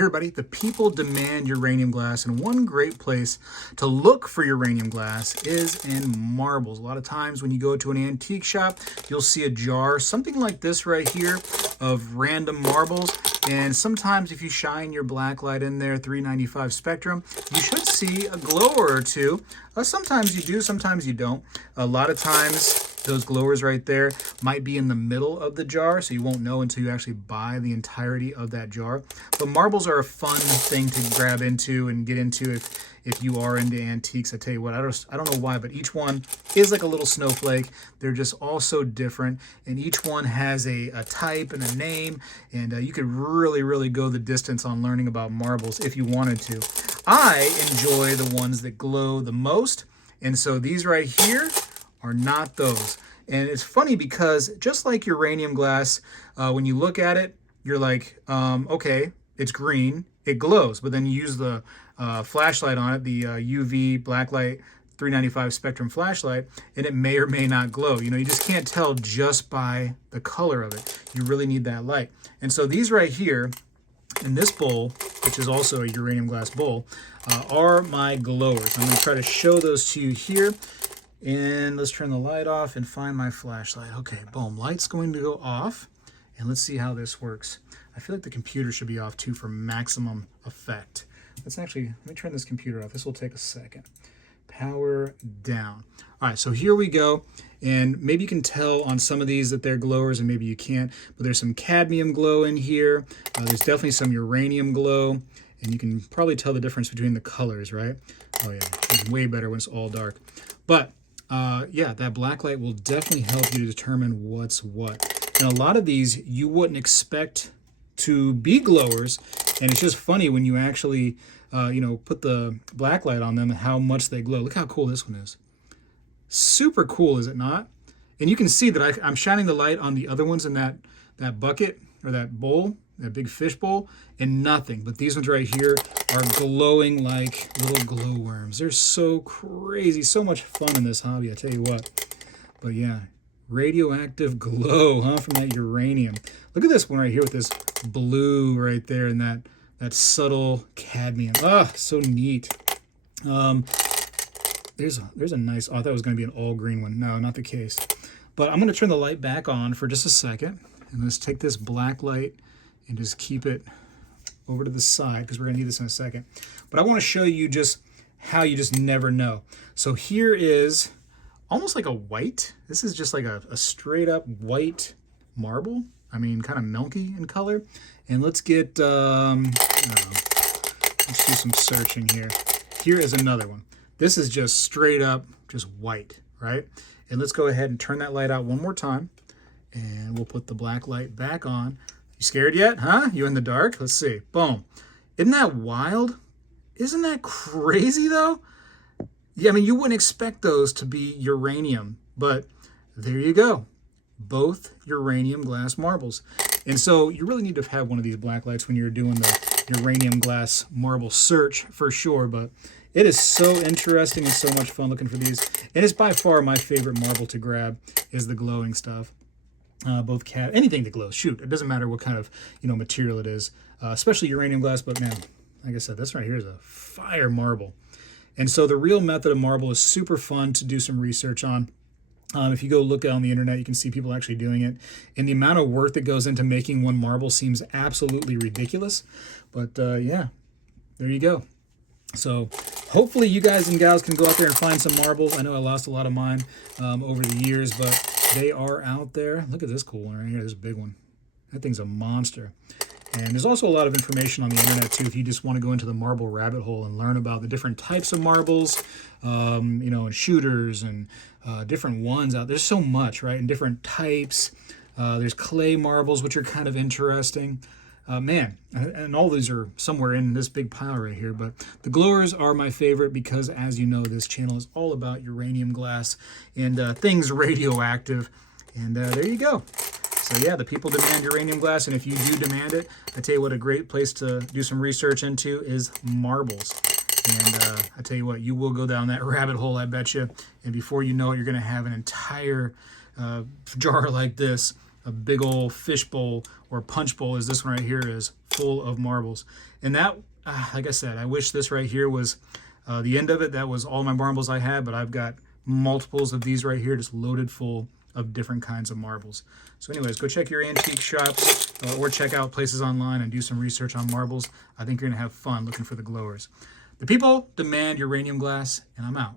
Hey everybody, the people demand uranium glass, and one great place to look for uranium glass is in marbles. A lot of times when you go to an antique shop, you'll see a jar, something like this right here, of random marbles. And sometimes if you shine your black light in there, 395 spectrum, you should see a glower or two. Sometimes you do, sometimes you don't. A lot of times those glowers right there might be in the middle of the jar, so you won't know until you actually buy the entirety of that jar. But marbles are a fun thing to grab into and get into if you are into antiques. I tell you what, I don't know why, but each one is like a little snowflake. They're just all so different, and each one has a type and a name, and you could really go the distance on learning about marbles if you wanted to. I enjoy the ones that glow the most, and so these right here are not those. And it's funny because just like uranium glass, when you look at it, you're like, okay, it's green, it glows. But then you use the flashlight on it, the UV blacklight 395 spectrum flashlight, and it may or may not glow. You know, you just can't tell just by the color of it. You really need that light. And so these right here in this bowl, which is also a uranium glass bowl, are my glowers. I'm going to try to show those to you here. And let's turn the light off and find my flashlight. Okay, boom, light's going to go off. And let's see how this works. I feel like the computer should be off too for maximum effect. Let me turn this computer off. This will take a second. Power down. All right, so here we go. And maybe you can tell on some of these that they're glowers and maybe you can't, but there's some cadmium glow in here. There's definitely some uranium glow. And you can probably tell the difference between the colors, right? Oh yeah, it's way better when it's all dark. But yeah, that black light will definitely help you to determine what's what. And a lot of these you wouldn't expect to be glowers, and it's just funny when you actually, put the black light on them and how much they glow. Look how cool this one is. Super cool, is it not? And you can see that I'm shining the light on the other ones in that bucket or that bowl, that big fish bowl, and nothing. But these ones right here are glowing like little glowworms. They're so crazy, so much fun in this hobby, I tell you what. But yeah, radioactive glow, huh, from that uranium. Look at this one right here with this blue right there and that subtle cadmium. Ah, so neat. There's a nice, oh, I thought it was going to be an all green one. No, not the case. But I'm going to turn the light back on for just a second. And let's take this black light and just keep it over to the side because we're going to need this in a second. But I want to show you just how you just never know. So here is almost like a white. This is just like a straight up white marble. I mean, kind of milky in color. And let's get, let's do some searching here. Here is another one. This is just straight up, just white, right? And let's go ahead and turn that light out one more time. And we'll put the black light back on. You scared yet, huh? You in the dark? Let's see. Boom. Isn't that wild? Isn't that crazy, though? Yeah, I mean, you wouldn't expect those to be uranium, but there you go. Both uranium glass marbles. And so you really need to have one of these black lights when you're doing the uranium glass marble search for sure, but it is so interesting and so much fun looking for these. And it's by far my favorite marble to grab is the glowing stuff. Anything that glows, shoot, it doesn't matter what kind of material it is, especially uranium glass. But man, like I said, this right here is a fire marble. And so the real method of marble is super fun to do some research on. If you go look on the internet, you can see people actually doing it, and the amount of work that goes into making one marble seems absolutely ridiculous. But yeah, there you go. So hopefully you guys and gals can go out there and find some marbles. I know I lost a lot of mine over the years, but they are out there. Look at this cool one right here, this big one. That thing's a monster. And there's also a lot of information on the internet too if you just want to go into the marble rabbit hole and learn about the different types of marbles, and shooters and different ones out there. There's so much, right? And different types. There's clay marbles, which are kind of interesting. Man, and all these are somewhere in this big pile right here, but the glowers are my favorite because, as you know, this channel is all about uranium glass and things radioactive. And there you go. So yeah, the people demand uranium glass, and if you do demand it, I tell you what, a great place to do some research into is marbles. And I tell you what, you will go down that rabbit hole, I bet you. And before you know it, you're going to have an entire jar like this a big old fish bowl or punch bowl, as this one right here is, full of marbles. And that, like I said, I wish this right here was the end of it. That was all my marbles I had, but I've got multiples of these right here just loaded full of different kinds of marbles. So anyways, go check your antique shops or check out places online and do some research on marbles. I think you're going to have fun looking for the glowers. The people demand uranium glass, and I'm out.